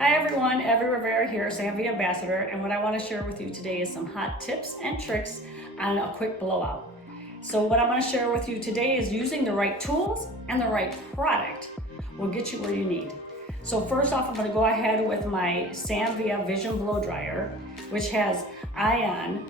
Hi everyone, Evie Rivera here, Villa Ambassador, and what I want to share with you today is some hot tips and tricks on a quick blowout. So what I'm going to share with you today is using the right tools and the right product will get you where you need. So first off, I'm going to go ahead with my Villa Vision Blow Dryer, which has ion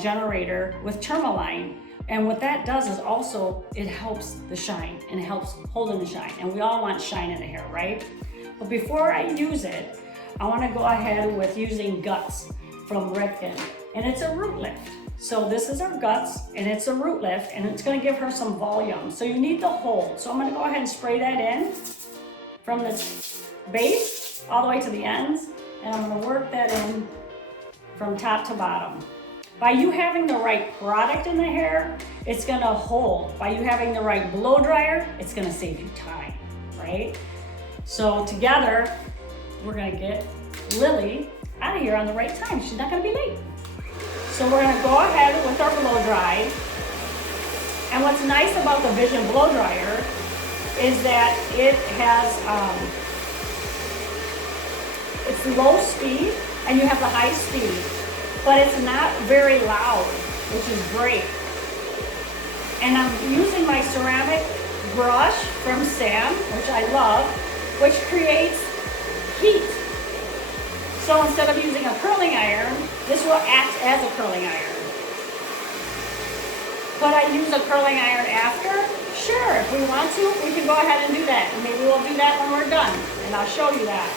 generator with tourmaline. And what that does is also, it helps the shine and it helps holding the shine. And we all want shine in the hair, right? But before I use it, I want to go ahead with using Guts from Redken. And it's a root lift. So this is our Guts and it's a root lift and it's going to give her some volume. So you need the hold. So I'm going to go ahead and spray that in from this base all the way to the ends. And I'm going to work that in from top to bottom. By you having the right product in the hair, it's going to hold. By you having the right blow dryer, it's going to save you time, right? So together, we're going to get Lily out of here on the right time. She's not going to be late. So we're going to go ahead with our blow dry. And what's nice about the Vision blow dryer is that it has, it's low speed and you have the high speed. But it's not very loud, which is great. And I'm using my ceramic brush from Sam, which I love, which creates heat. So instead of using a curling iron, this will act as a curling iron. Could I use a curling iron after? Sure, if we want to, we can go ahead and do that. And maybe we'll do that when we're done, and I'll show you that.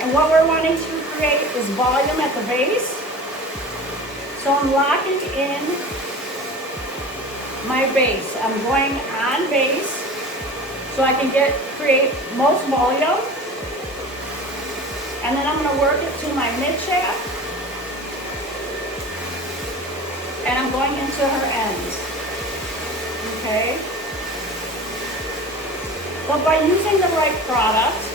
And what we're wanting to create is volume at the base. So I'm locking in my base. I'm going on base so I can create most volume. And then I'm going to work it to my mid shaft. And I'm going into her ends. Okay? But by using the right product,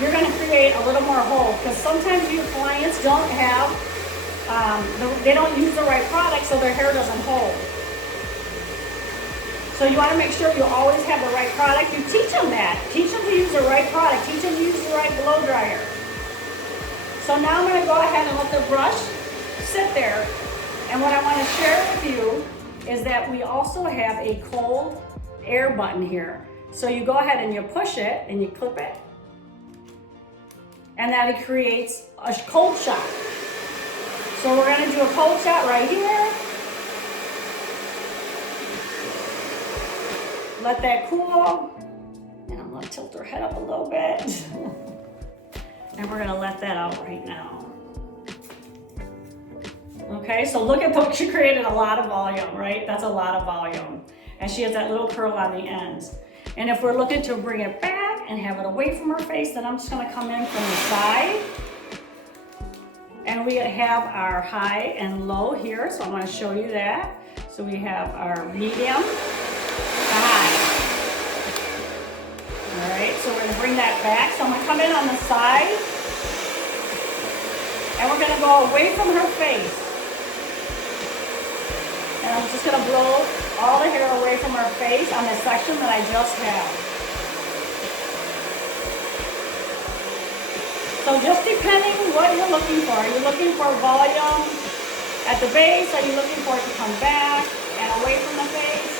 you're going to create a little more hold because sometimes your clients don't have, they don't use the right product so their hair doesn't hold. So you want to make sure you always have the right product. You teach them that. Teach them to use the right product. Teach them to use the right blow dryer. So now I'm going to go ahead and let the brush sit there. And what I want to share with you is that we also have a cold air button here. So you go ahead and you push it and you clip it. And that it creates a cold shot. So we're going to do a cold shot right here. Let that cool. And I'm going to tilt her head up a little bit. And we're going to let that out right now. Okay, so look at she created a lot of volume, right? That's a lot of volume. And she has that little curl on the ends. And if we're looking to bring it back and have it away from her face, then I'm just going to come in from the side. And we have our high and low here, so I'm going to show you that. So we have our medium, high. All right, so we're going to bring that back. So I'm going to come in on the side, and we're going to go away from her face. And I'm just going to blow all the hair away from her face on the section that I just have. So just depending what you're looking for. Are you looking for volume at the base? Are you looking for it to come back and away from the face?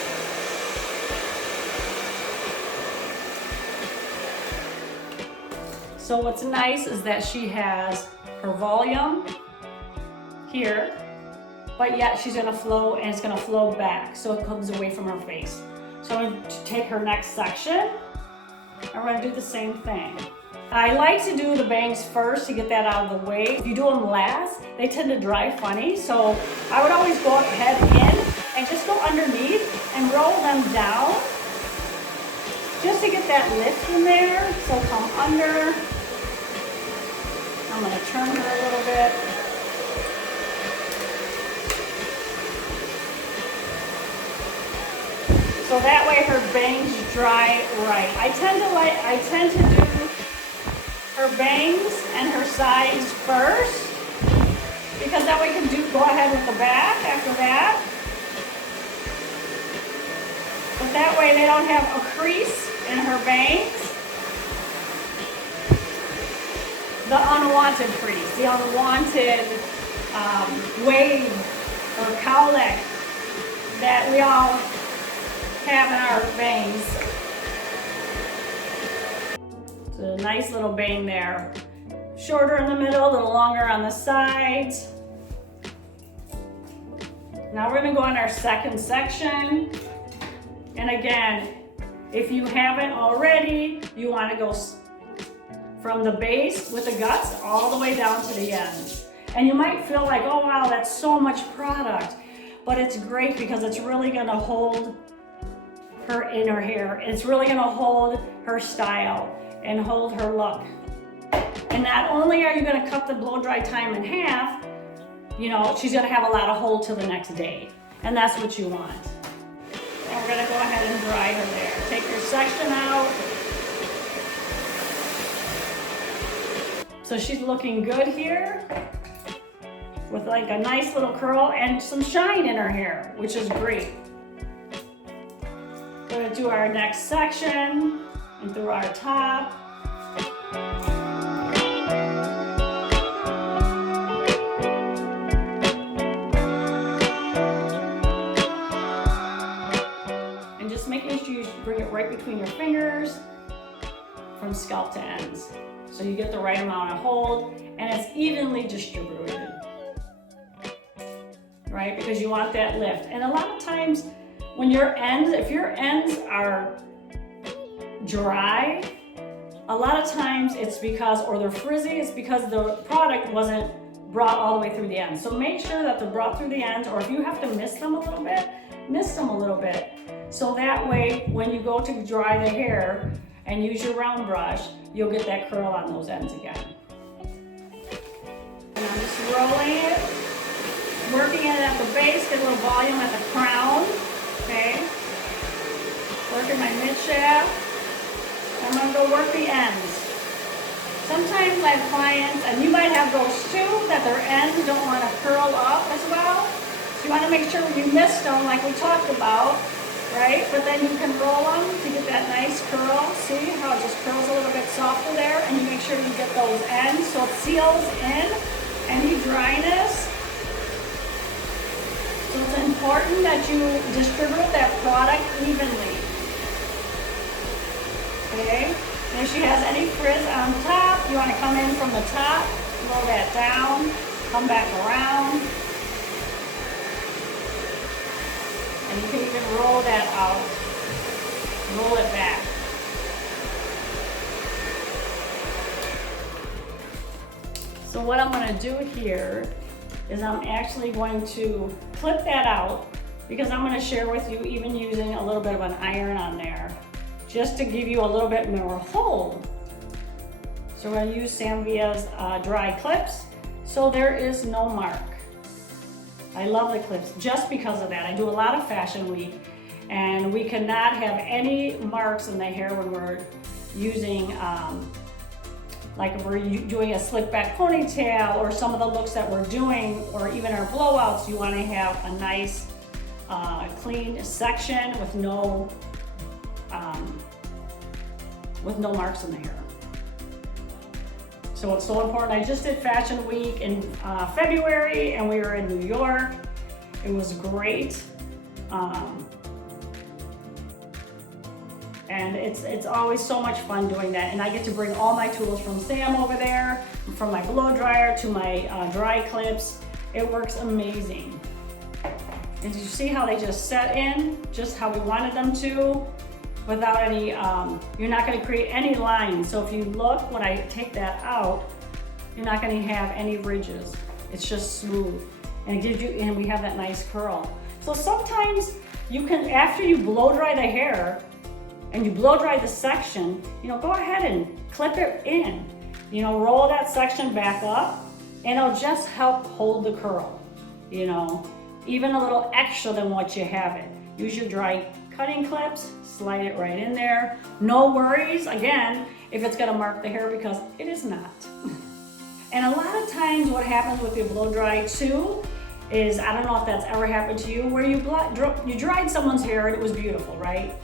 So what's nice is that she has her volume here, but yet she's going to flow and it's going to flow back so it comes away from her face. So I'm going to take her next section and we're going to do the same thing. I like to do the bangs first to get that out of the way. If you do them last, they tend to dry funny. So I would always go ahead in and just go underneath and roll them down just to get that lift in there. So come under. I'm going to turn her a little bit. So that way her bangs dry right. I tend to do her bangs and her sides first because that way we can go ahead with the back after that. But that way they don't have a crease in her bangs. the unwanted freeze, the unwanted wave or cowlick that we all have in our bangs. So a nice little bang there. Shorter in the middle, a little longer on the sides. Now we're gonna go on our second section. And again, if you haven't already, you wanna go from the base with the guts all the way down to the end. And you might feel like, oh wow, that's so much product. But it's great because it's really gonna hold her inner hair. It's really gonna hold her style and hold her look. And not only are you gonna cut the blow dry time in half, you know, she's gonna have a lot of hold till the next day. And that's what you want. And we're gonna go ahead and dry her there. Take your section out. So she's looking good here with like a nice little curl and some shine in her hair, which is great. We're gonna do our next section and through our top. And just making sure you bring it right between your fingers from scalp to ends. So you get the right amount of hold and it's evenly distributed, right? Because you want that lift. And a lot of times when your ends, if your ends are dry, a lot of times it's because, or they're frizzy, it's because the product wasn't brought all the way through the ends. So make sure that they're brought through the ends, or if you have to mist them a little bit, mist them a little bit. So that way, when you go to dry the hair and use your round brush, you'll get that curl on those ends again. And I'm just rolling it, working it at the base, get a little volume at the crown, okay? Working my mid shaft. I'm gonna go work the ends. Sometimes I have clients, and you might have those too, that their ends don't wanna curl up as well. So you wanna make sure when you mist them, like we talked about, right? But then you can roll them to get that nice curl. See how it just curls a little bit softer there? And you make sure you get those ends so it seals in any dryness. So it's important that you distribute that product evenly. Okay? And if she has any frizz on top, you want to come in from the top, roll that down, come back around. And you can even roll that out, roll it back. So what I'm going to do here is I'm actually going to clip that out because I'm going to share with you even using a little bit of an iron on there just to give you a little bit more hold. So we're going to use Samvia's dry clips so there is no mark. I love the clips just because of that. I do a lot of fashion week and we cannot have any marks in the hair when we're using, like if we're doing a slick back ponytail or some of the looks that we're doing, or even our blowouts, you want to have a nice clean section with no marks in the hair. So it's so important. I just did Fashion Week in February and we were in New York. It was great. And it's always so much fun doing that. And I get to bring all my tools from Sam over there, from my blow dryer to my dry clips. It works amazing. And did you see how they just set in, just how we wanted them to, without any, you're not gonna create any lines. So if you look, when I take that out, you're not gonna have any ridges. It's just smooth. And it gives you, and we have that nice curl. So sometimes you can, after you blow dry the hair, and you blow dry the section, you know, go ahead and clip it in. You know, roll that section back up, and it'll just help hold the curl, you know, even a little extra than what you have it. Use your dry cutting clips, slide it right in there. No worries, again, if it's gonna mark the hair, because it is not. And a lot of times what happens with your blow dry too is, I don't know if that's ever happened to you, where you dried someone's hair and it was beautiful, right?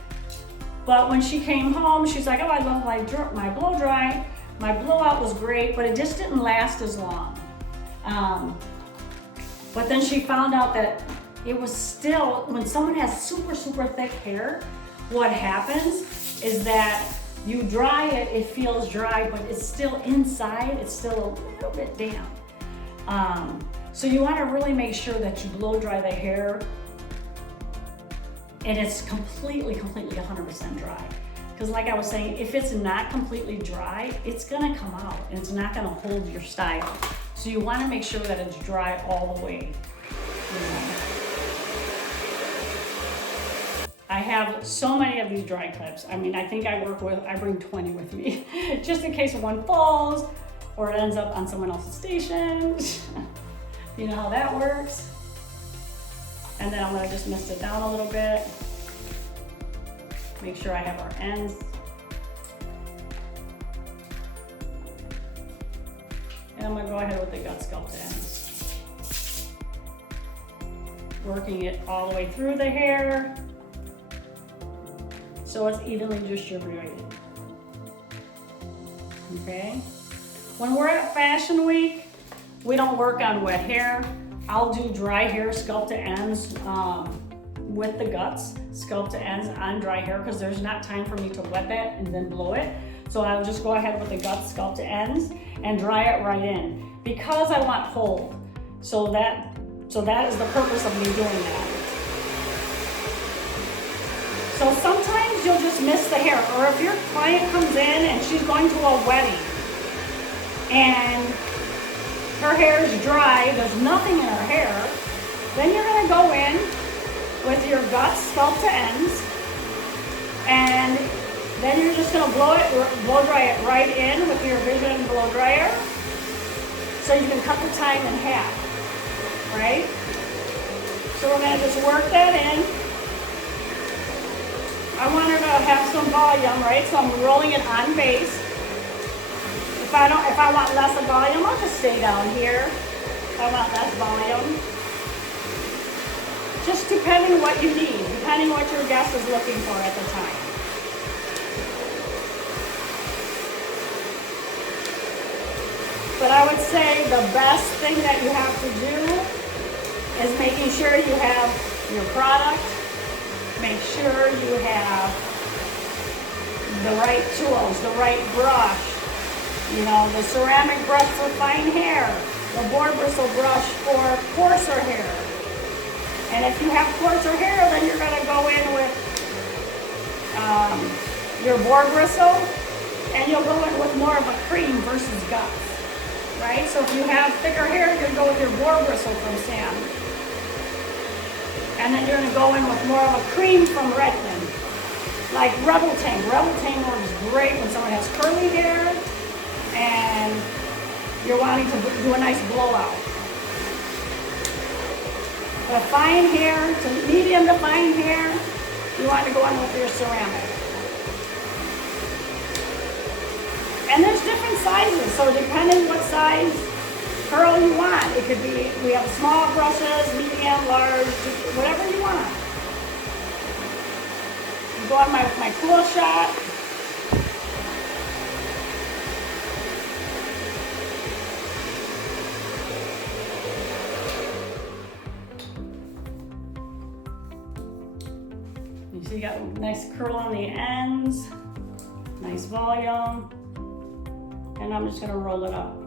But when she came home, she's like, oh, I love my blow dry, My blowout was great, but it just didn't last as long. But then she found out that it was still, when someone has super, super thick hair, what happens is that you dry it, it feels dry, but it's still inside, it's still a little bit damp. So you wanna really make sure that you blow dry the hair and it's completely 100% dry. Because like I was saying, if it's not completely dry, it's gonna come out and it's not gonna hold your style. So you wanna make sure that it's dry all the way. I have so many of these dry clips. I mean, I think I bring 20 with me, just in case one falls or it ends up on someone else's station. You know how that works. And then I'm gonna just mist it down a little bit. Make sure I have our ends. And I'm gonna go ahead with the gut sculpt ends. Working it all the way through the hair so it's evenly distributed. Okay? When we're at Fashion Week, we don't work on wet hair. I'll do dry hair sculpt to ends with the guts, sculpt to ends on dry hair because there's not time for me to wet that and then blow it. So I'll just go ahead with the guts, sculpt to ends and dry it right in because I want hold. So that is the purpose of me doing that. So sometimes you'll just miss the hair, or if your client comes in and she's going to a wedding and her hair is dry, there's nothing in her hair, then you're gonna go in with your guts, sculpt to ends, and then you're just gonna blow dry it right in with your Vision blow dryer, so you can cut the time in half, right? So we're gonna just work that in. I want her to have some volume, right? So I'm rolling it on base. If I want less of volume, I'll just stay down here. If I want less volume. Just depending what you need, depending what your guest is looking for at the time. But I would say the best thing that you have to do is making sure you have your product, make sure you have the right tools, the right brush, you know, the ceramic brush for fine hair, the board bristle brush for coarser hair. And if you have coarser hair, then you're gonna go in with your board bristle, and you'll go in with more of a cream versus guts, right? So if you have thicker hair, you're gonna go with your board bristle from Sam. And then you're gonna go in with more of a cream from Redmond, like Rebel Tang. Rebel Tang works great when someone has curly hair and you're wanting to do a nice blowout. For fine hair, to medium to fine hair, you want to go in with your ceramic. And there's different sizes, so depending what size curl you want, it could be, we have small brushes, medium, large, whatever you want. You go on my cool shot. You see, you got a nice curl on the ends, nice volume, and I'm just gonna roll it up.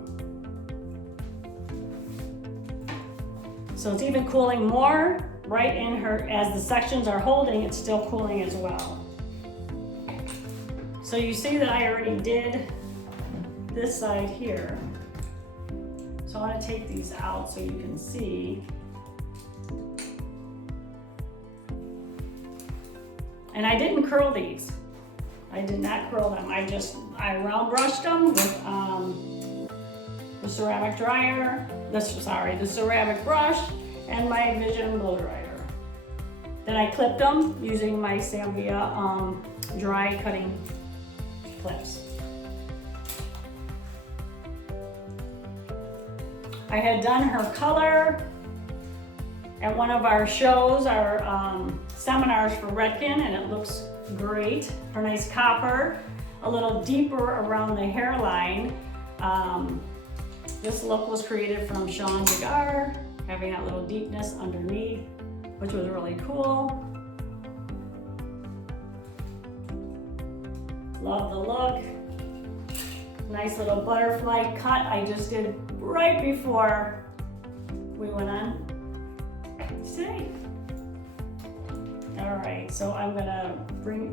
So it's even cooling more right in her, as the sections are holding, it's still cooling as well. So you see that I already did this side here. So I wanna take these out so you can see. And I didn't curl these. I did not curl them. I round brushed them with the ceramic dryer, the ceramic brush, and my Vision blow dryer. Then I clipped them using my Samvia dry cutting clips. I had done her color at one of our shows, our seminars for Redken, and it looks great. Her nice copper. a little deeper around the hairline. This look was created from Sean Degar, having that little deepness underneath, which was really cool. Love the look. Nice little butterfly cut I just did right before we went on today. All right, so I'm gonna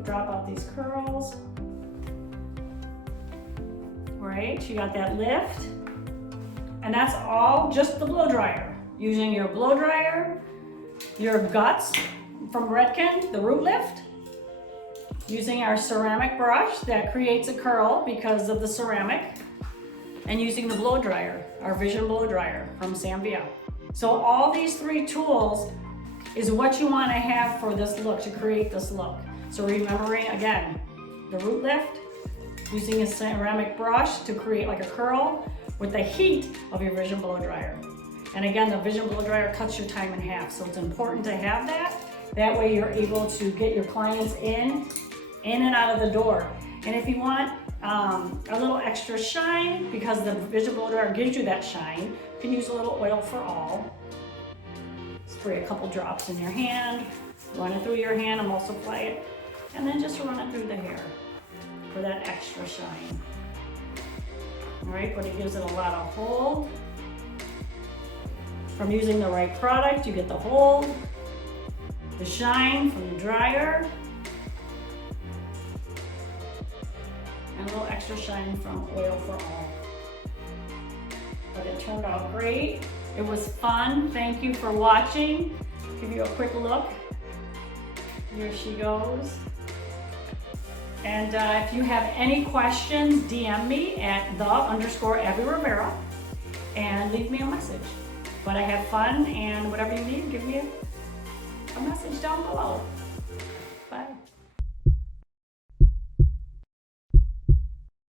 drop out these curls. Right, you got that lift. And that's all just the blow dryer. Using your blow dryer, your guts from Redken, the root lift. Using our ceramic brush that creates a curl because of the ceramic. And using the blow dryer, our Vision blow dryer from Villa. So all these three tools is what you want to have for this look, to create this look. So remembering again, the root lift, using a ceramic brush to create like a curl with the heat of your Vision blow dryer. And again, the Vision blow dryer cuts your time in half. So it's important to have that. That way you're able to get your clients in and out of the door. And if you want a little extra shine, because the Vision blow dryer gives you that shine, you can use a little oil for all. Spray a couple drops in your hand, run it through your hand, emulsify it, and then just run it through the hair for that extra shine. All right, but it gives it a lot of hold. From using the right product, you get the hold, the shine from the dryer, and a little extra shine from oil for all. But it turned out great. It was fun. Thank you for watching. Give you a quick look. Here she goes. And if you have any questions, DM me at _Evie Rivera and leave me a message. But I had fun, and whatever you need, give me a message down below.